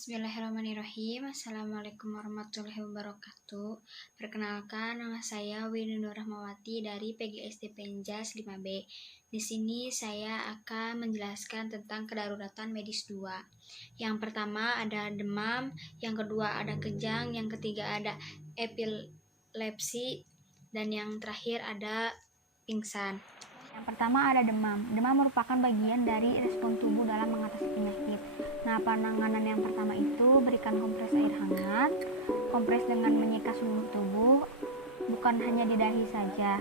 Bismillahirrahmanirrahim. Assalamualaikum warahmatullahi wabarakatuh. Perkenalkan, nama saya Winnie Nur Rahmawati dari PGSD Penjas 5B. Di sini saya akan menjelaskan tentang kedaruratan medis 2. Yang pertama ada demam, yang kedua ada kejang, yang ketiga ada epilepsi, dan yang terakhir ada pingsan. Yang pertama ada demam. Demam merupakan bagian dari respon tubuh dalam mengatasi penyakit. Nah, penanganan yang pertama itu berikan kompres air hangat, kompres dengan menyikat seluruh tubuh, bukan hanya di dahi saja.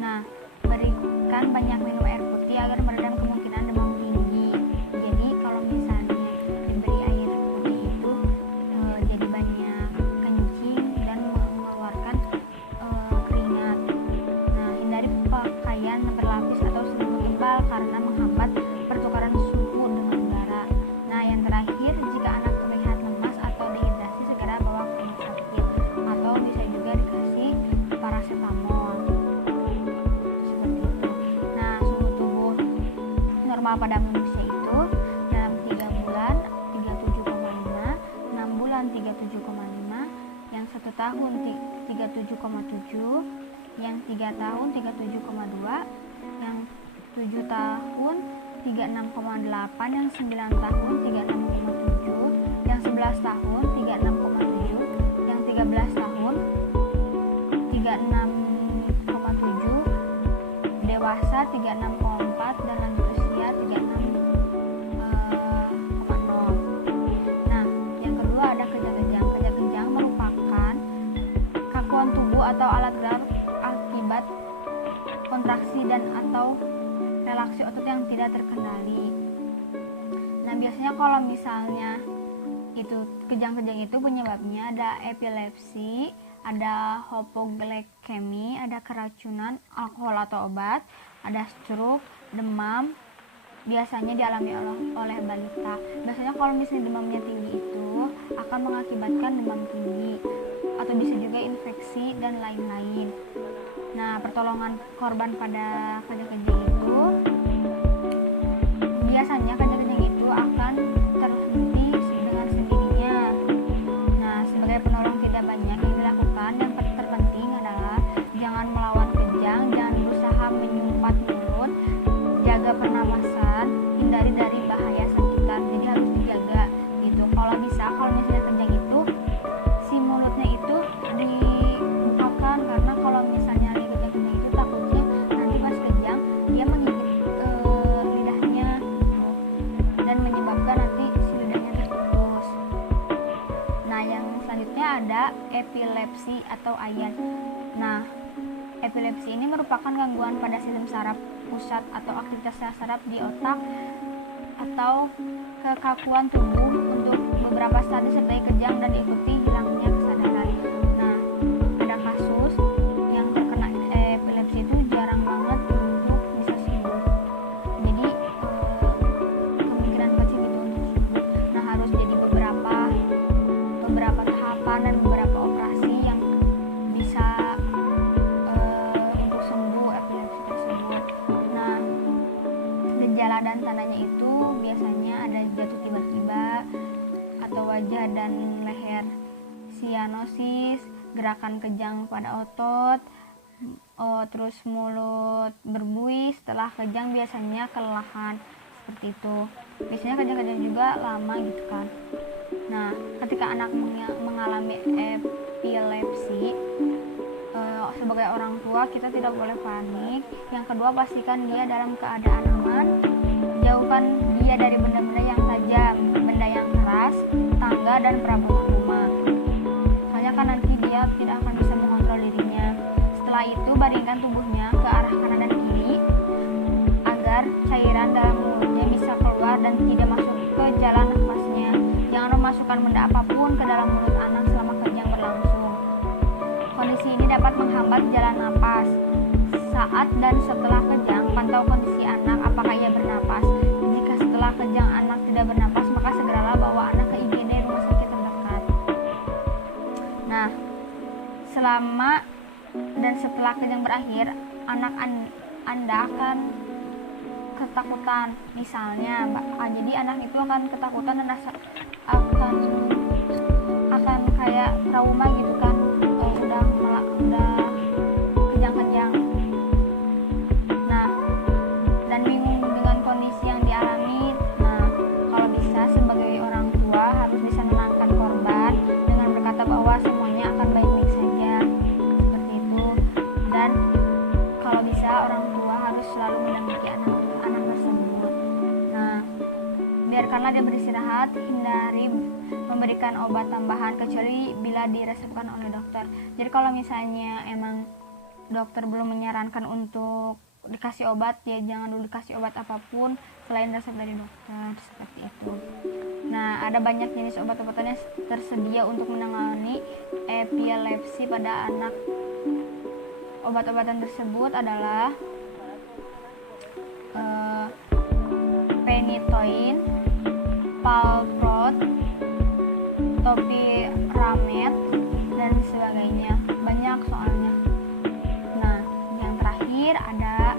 Nah, berikan banyak minum air putih agar meredam kemungkinan demam tinggi. Jadi kalau misalnya diberi air putih itu jadi banyak kencing dan mengeluarkan keringat. Nah, hindari pakaian berlapis atau selimut tebal karena menghambat pertukaran suhu dengan udara. Nah, yang terakhir, jika anak terlihat lemas atau dehidrasi, segera bawa ke rumah sakit atau bisa juga dikasih paracetamol. Seperti itu. Nah, suhu tubuh normal pada manusia itu dalam 3 bulan 37,5, 6 bulan 37,5, yang 1 tahun 37,7, yang 3 tahun 37,2, yang 7 tahun 36,8, yang 9 tahun 36,7, yang 11 tahun 36,7, yang 13 tahun 36,7, dewasa 36,4, dan lanjut usia 36,0. Nah, yang kedua ada kejang-kejang. Kejang-kejang merupakan kakuan tubuh atau alat gerak akibat kontraksi dan atau relaksi otot yang tidak terkendali. Nah, biasanya kalau misalnya itu kejang-kejang itu penyebabnya ada epilepsi, ada hipoglikemi, ada keracunan alkohol atau obat, ada stroke, demam, biasanya dialami oleh balita. Biasanya kalau misalnya demamnya tinggi itu akan mengakibatkan demam tinggi atau bisa juga infeksi dan lain-lain. Nah, pertolongan korban pada kejang-kejang itu biasanya kejang-kejang itu akan terhenti dengan sendirinya. Nah, sebagai penolong tidak banyak yang dilakukan. Yang terpenting adalah jangan melawan kejang, jangan berusaha menyumpat mulut, jaga pernapasan, hindari dari bahaya sekitar. Jadi harus dijaga gitu. Kalau bisa, kalau misalnya kejang itu si mulutnya itu dibukakan, karena kalau misalnya kejang itu takutnya nanti pas kejang dia menggigit lidahnya dan menyebabkan nanti si lidahnya terputus. Nah, yang selanjutnya ada epilepsi atau ayan. Nah, epilepsi ini merupakan gangguan pada sistem saraf pusat atau aktivitas saraf di otak atau kekakuan tubuh untuk beberapa stadium disertai kejang dan diikuti hilangnya kesadaran. Nah, ada kasus yang terkena epilepsi itu jarang banget untuk bisa sembuh. Jadi kemungkinan kecil gitu untuk sembuh. Nah, harus jadi beberapa tahapan dan beberapa operasi yang bisa untuk sembuh epilepsi tersebut. Nah, gejala dan tandanya itu biasanya ada jatuh tiba-tiba atau wajah dan leher, sianosis, gerakan kejang pada otot, terus mulut berbuih setelah kejang, biasanya kelelahan, seperti itu. Biasanya kejang-kejang juga lama gitu kan. Nah, ketika anak mengalami epilepsi, sebagai orang tua kita tidak boleh panik. Yang kedua, pastikan dia dalam keadaan aman. Jauhkan dia dari benda-benda yang tajam, benda yang keras, tangga, dan perabotan rumah. Soalnya kan nanti dia tidak akan bisa mengontrol dirinya. Setelah itu, baringkan tubuhnya ke arah kanan dan kiri agar cairan dalam mulutnya bisa keluar dan tidak masuk ke jalan nafasnya. Jangan memasukkan benda apapun ke dalam mulut anak selama kejang berlangsung. Kondisi ini dapat menghambat jalan napas. Saat dan setelah kejang, pantau kondisi anak, apakah ia bernapas. Jika setelah kejang anak tidak bernapas, maka segeralah bawa anak ke IGD rumah sakit terdekat. Nah, selama dan setelah kejang berakhir, anak Anda akan ketakutan misalnya, jadi anak itu akan ketakutan dan berobat, hindari memberikan obat tambahan kecuali bila diresepkan oleh dokter. Jadi kalau misalnya emang dokter belum menyarankan untuk dikasih obat, ya jangan dulu dikasih obat apapun selain resep dari dokter, seperti itu. Nah, ada banyak jenis obat-obatan yang tersedia untuk menangani epilepsi pada anak. Obat-obatan tersebut adalah phenytoin, valproat, topiramate, dan sebagainya. Banyak soalnya. Nah, yang terakhir ada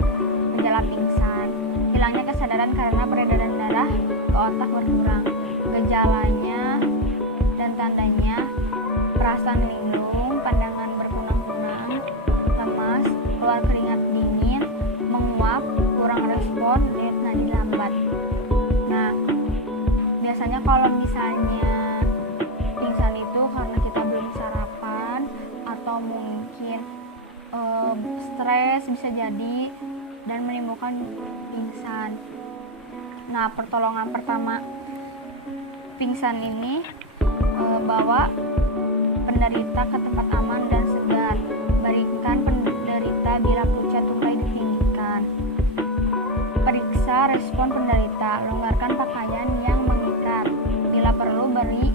gejala pingsan. Hilangnya kesadaran karena peredaran darah ke otak berkurang. Gejalanya dan tandanya perasaan linglung, pandangan berkunang-kunang, lemas, keluar keringat dingin, menguap, kurang respon, denyut nadi lambat. Nah, biasanya kalau misalnya pingsan itu karena kita belum sarapan atau mungkin stres bisa jadi dan menimbulkan pingsan. Nah, pertolongan pertama pingsan ini bawa penderita ke tempat aman dan segar. Baringkan penderita bila pucat tungkai ditinggikan. Periksa respon penderita. Longgarkan pakaian yang mengikat. Bila perlu beri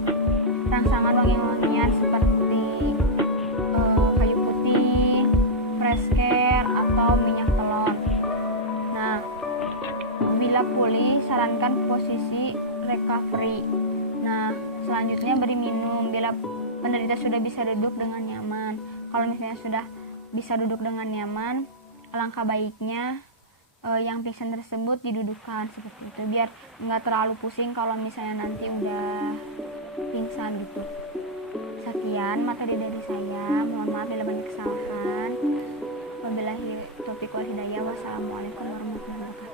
rangsangan wangi-wangian seperti kayu putih, fresh care, atau minyak telur. Nah, bila pulih sarankan posisi recovery. Nah, selanjutnya beri minum bila penderita sudah bisa duduk dengan nyaman. Kalau misalnya sudah bisa duduk dengan nyaman, alangkah baiknya yang pingsan tersebut didudukkan seperti itu, biar nggak terlalu pusing kalau misalnya nanti udah pingsan gitu. Sekian materi dari saya, mohon maaf bila banyak kesalahan. Wabillahi taufiq wal hidayah. Wassalamualaikum warahmatullahi wabarakatuh.